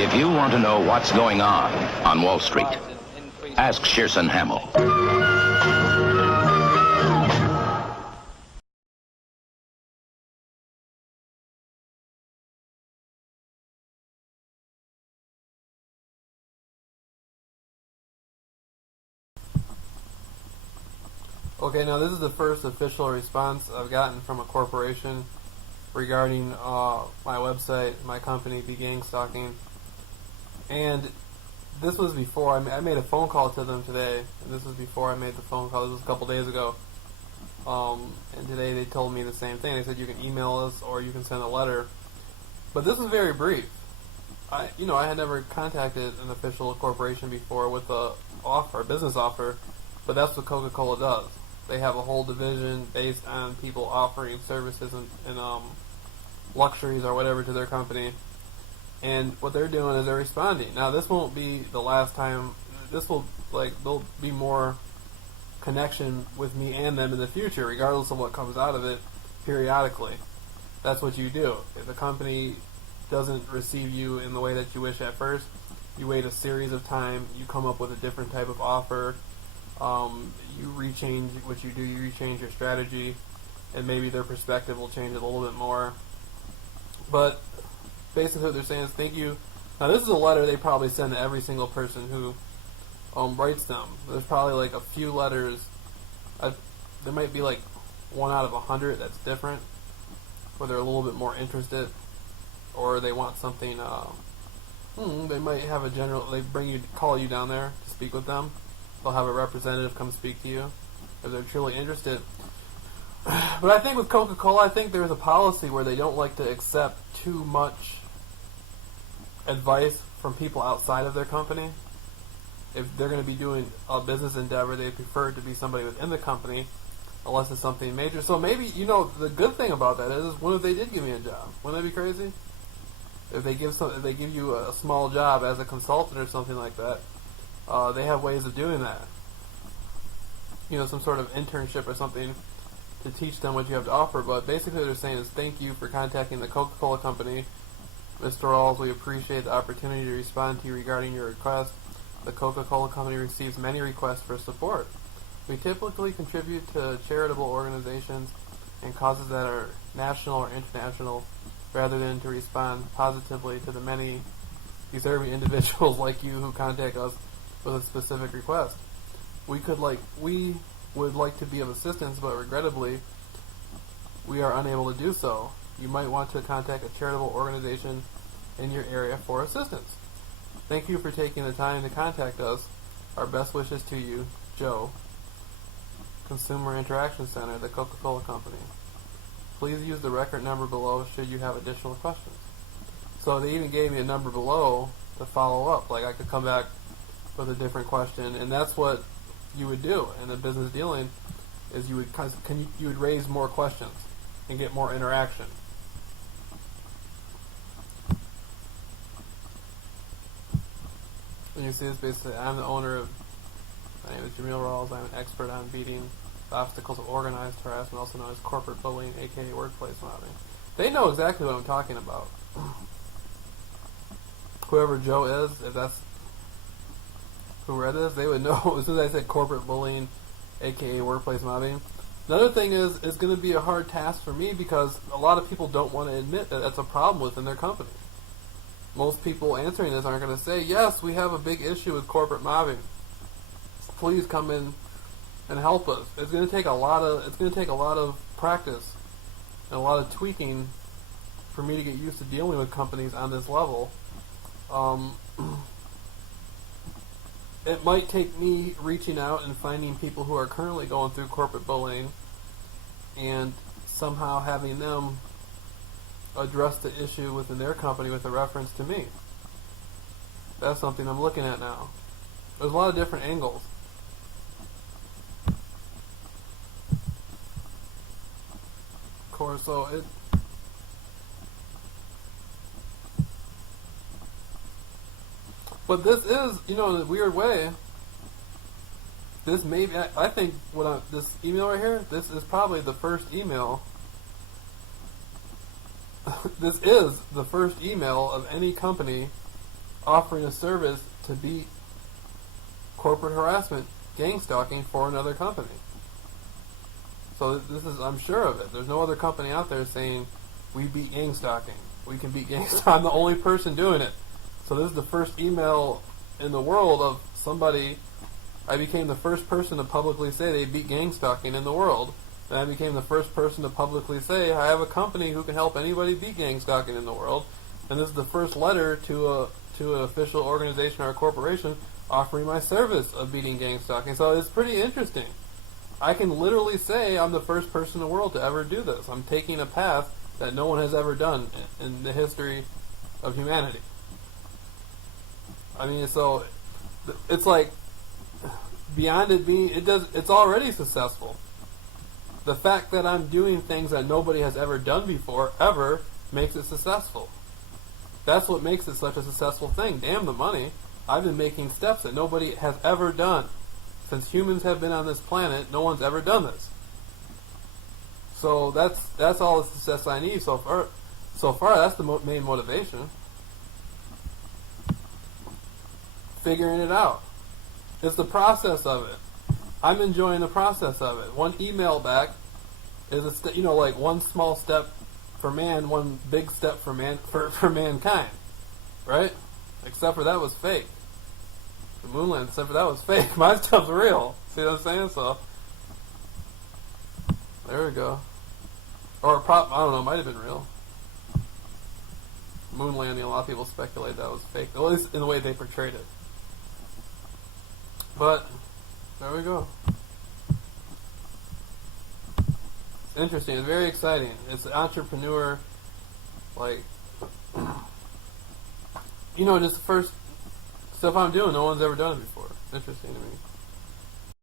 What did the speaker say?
If you want to know what's going on Wall Street, ask Shearson Hamill. Okay, now this is the first official response I've gotten from a corporation regarding my website, my company, Stalking. And this was before, I made a phone call to them today, and this was before I made the phone call. This was a couple days ago. And today they told me the same thing. They said you can email us or you can send a letter. But this is very brief. I had never contacted an official corporation before with a business offer, but that's what Coca-Cola does. They have a whole division based on people offering services and luxuries or whatever to their company. And what they're doing is they're responding. Now, this won't be the last time. There'll be more connection with me and them in the future, regardless of what comes out of it, periodically. That's what you do. If the company doesn't receive you in the way that you wish at first, you wait a series of time, you come up with a different type of offer, you rechange what you do, you rechange your strategy, and maybe their perspective will change it a little bit more. But basically what they're saying is thank you. Now this is a letter they probably send to every single person who writes them. There's probably like a few letters, there might be like 1 out of 100 that's different, where they're a little bit more interested, or they want something, they might have call you down there to speak with them. They'll have a representative come speak to you if they're truly interested. But I think with Coca-Cola, I think there's a policy where they don't like to accept too much advice from people outside of their company. If they're going to be doing a business endeavor, they prefer it to be somebody within the company, unless it's something major. So maybe, the good thing about that is what if they did give me a job? Wouldn't that be crazy? If they give you a small job as a consultant or something like that, they have ways of doing that. Some sort of internship or something to teach them what you have to offer. But basically what they're saying is thank you for contacting the Coca-Cola Company. Mr. Rawls, we appreciate the opportunity to respond to you regarding your request. The Coca-Cola Company receives many requests for support. We typically contribute to charitable organizations and causes that are national or international, rather than to respond positively to the many deserving individuals like you who contact us with a specific request. We would like to be of assistance, but regrettably, we are unable to do so. You might want to contact a charitable organization in your area for assistance. Thank you for taking the time to contact us. Our best wishes to you, Joe, Consumer Interaction Center, the Coca-Cola Company. Please use the record number below should you have additional questions. So they even gave me a number below to follow up. Like I could come back with a different question, and that's what you would do in a business dealing. Is you would raise more questions and get more interaction. And you see this basically, my name is Jamil Rawls. I'm an expert on beating the obstacles of organized harassment, also known as corporate bullying, aka workplace mobbing. They know exactly what I'm talking about. Whoever Joe is, if that's who read this, they would know as soon as I said corporate bullying, aka workplace mobbing. Another thing is, it's going to be a hard task for me because a lot of people don't want to admit that that's a problem within their company. Most people answering this aren't going to say, yes, we have a big issue with corporate mobbing. Please come in and help us. It's going to take a lot of practice and a lot of tweaking for me to get used to dealing with companies on this level. It might take me reaching out and finding people who are currently going through corporate bullying and somehow having them address the issue within their company with a reference to me. That's something I'm looking at now. There's a lot of different angles. Of course, but this is, in a weird way, this may be, I think this email right here, this is probably the first email. This is the first email of any company offering a service to beat corporate harassment, gang stalking for another company. So this is, I'm sure of it. There's no other company out there saying, we beat gang stalking. We can beat gang stalking. I'm the only person doing it. So this is the first email in the world of somebody. I became the first person to publicly say they beat gang stalking in the world. And I became the first person to publicly say, I have a company who can help anybody beat gang stalking in the world. And this is the first letter to an official organization or a corporation offering my service of beating gang stalking. So it's pretty interesting. I can literally say I'm the first person in the world to ever do this. I'm taking a path that no one has ever done in the history of humanity. I mean, so it's like beyond it being, it's already successful. The fact that I'm doing things that nobody has ever done before, ever, makes it successful. That's what makes it such a successful thing. Damn the money. I've been making steps that nobody has ever done. Since humans have been on this planet, no one's ever done this. So that's all the success I need so far. So far, that's the main motivation. Figuring it out. It's the process of it. I'm enjoying the process of it. One email back is like one small step for man, one big step for mankind, right? Except for that was fake. The moonland, except for that was fake. My stuff's real. See what I'm saying? So there we go. Or I don't know. It might have been real. Moon landing. A lot of people speculate that was fake, at least in the way they portrayed it. But there we go. It's interesting. It's very exciting. It's entrepreneur, like, just the first stuff I'm doing. No one's ever done it before. It's interesting to me.